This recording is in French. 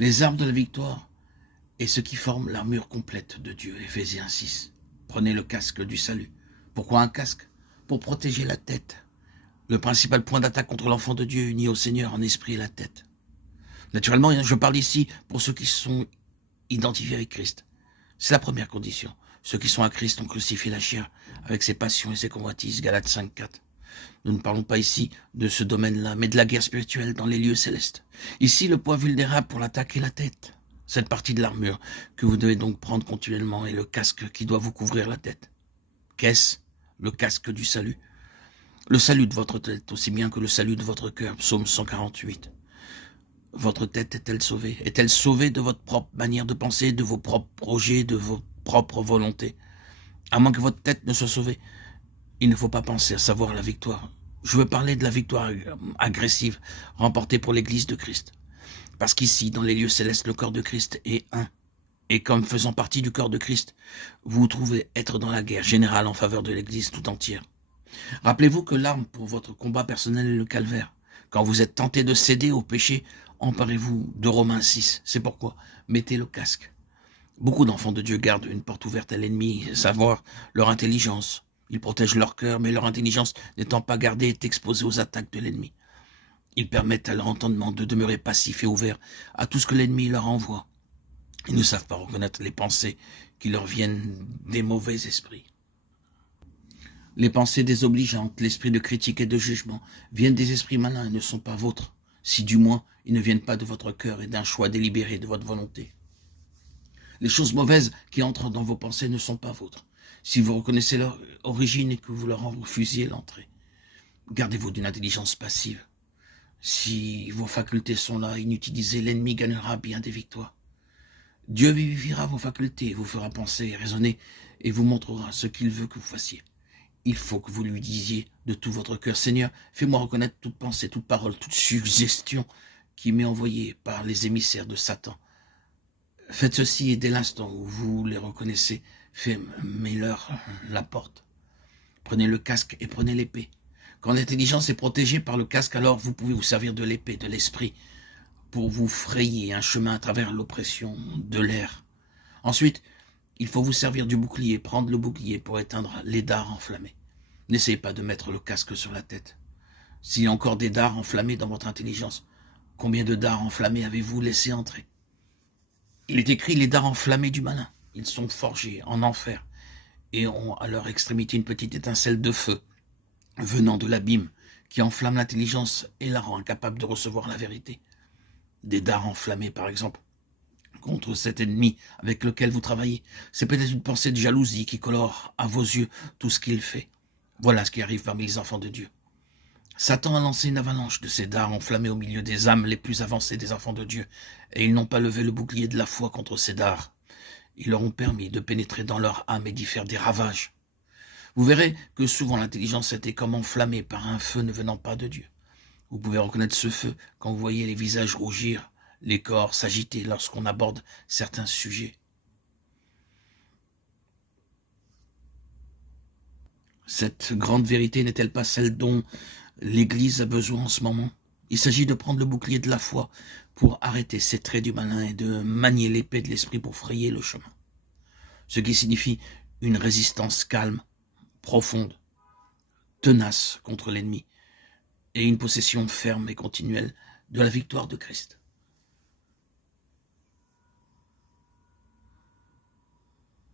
Les armes de la victoire est ce qui forme l'armure complète de Dieu. Éphésiens 6. Prenez le casque du salut. Pourquoi un casque? Pour protéger la tête. Le principal point d'attaque contre l'enfant de Dieu uni au Seigneur en esprit est la tête. Naturellement, je parle ici pour ceux qui sont identifiés avec Christ. C'est la première condition. Ceux qui sont à Christ ont crucifié la chair avec ses passions et ses convoitises. Galates 5:4. Nous ne parlons pas ici de ce domaine-là, mais de la guerre spirituelle dans les lieux célestes. Ici, le point vulnérable pour l'attaque est la tête. Cette partie de l'armure que vous devez donc prendre continuellement est le casque qui doit vous couvrir la tête. Qu'est-ce? Le casque du salut. Le salut de votre tête, aussi bien que le salut de votre cœur. Psaume 148. Votre tête est-elle sauvée? Est-elle sauvée de votre propre manière de penser, de vos propres projets, de vos propres volontés? À moins que votre tête ne soit sauvée, il ne faut pas penser à savoir la victoire. Je veux parler de la victoire agressive remportée pour l'Église de Christ. Parce qu'ici, dans les lieux célestes, le corps de Christ est un. Et comme faisant partie du corps de Christ, vous vous trouvez être dans la guerre générale en faveur de l'Église tout entière. Rappelez-vous que l'arme pour votre combat personnel est le calvaire. Quand vous êtes tenté de céder au péché, emparez-vous de Romains 6. C'est pourquoi mettez le casque. Beaucoup d'enfants de Dieu gardent une porte ouverte à l'ennemi, savoir leur intelligence. Ils protègent leur cœur, mais leur intelligence n'étant pas gardée est exposée aux attaques de l'ennemi. Ils permettent à leur entendement de demeurer passif et ouvert à tout ce que l'ennemi leur envoie. Ils ne savent pas reconnaître les pensées qui leur viennent des mauvais esprits. Les pensées désobligeantes, l'esprit de critique et de jugement viennent des esprits malins et ne sont pas vôtres, si du moins ils ne viennent pas de votre cœur et d'un choix délibéré de votre volonté. Les choses mauvaises qui entrent dans vos pensées ne sont pas vôtres, si vous reconnaissez leur origine et que vous leur en refusiez l'entrée. Gardez-vous d'une intelligence passive. Si vos facultés sont là, inutilisées, l'ennemi gagnera bien des victoires. Dieu vivifiera vos facultés, vous fera penser et raisonner et vous montrera ce qu'il veut que vous fassiez. Il faut que vous lui disiez de tout votre cœur, Seigneur, fais-moi reconnaître toute pensée, toute parole, toute suggestion qui m'est envoyée par les émissaires de Satan. Faites ceci et dès l'instant où vous les reconnaissez, fermez-leur la porte. Prenez le casque et prenez l'épée. Quand l'intelligence est protégée par le casque, alors vous pouvez vous servir de l'épée, de l'esprit, pour vous frayer un chemin à travers l'oppression de l'air. Ensuite, il faut vous servir du bouclier, prendre le bouclier pour éteindre les dards enflammés. N'essayez pas de mettre le casque sur la tête. S'il y a encore des dards enflammés dans votre intelligence, combien de dards enflammés avez-vous laissé entrer? Il est écrit les dards enflammés du malin. Ils sont forgés en enfer et ont à leur extrémité une petite étincelle de feu venant de l'abîme qui enflamme l'intelligence et la rend incapable de recevoir la vérité. Des dards enflammés, par exemple, contre cet ennemi avec lequel vous travaillez. C'est peut-être une pensée de jalousie qui colore à vos yeux tout ce qu'il fait. Voilà ce qui arrive parmi les enfants de Dieu. Satan a lancé une avalanche de ces dards enflammés au milieu des âmes les plus avancées des enfants de Dieu, et ils n'ont pas levé le bouclier de la foi contre ces dards. Ils leur ont permis de pénétrer dans leur âme et d'y faire des ravages. Vous verrez que souvent l'intelligence était comme enflammée par un feu ne venant pas de Dieu. Vous pouvez reconnaître ce feu quand vous voyez les visages rougir, les corps s'agiter lorsqu'on aborde certains sujets. Cette grande vérité n'est-elle pas celle dont l'Église a besoin en ce moment? Il s'agit de prendre le bouclier de la foi pour arrêter ces traits du malin et de manier l'épée de l'esprit pour frayer le chemin. Ce qui signifie une résistance calme, profonde, tenace contre l'ennemi et une possession ferme et continuelle de la victoire de Christ.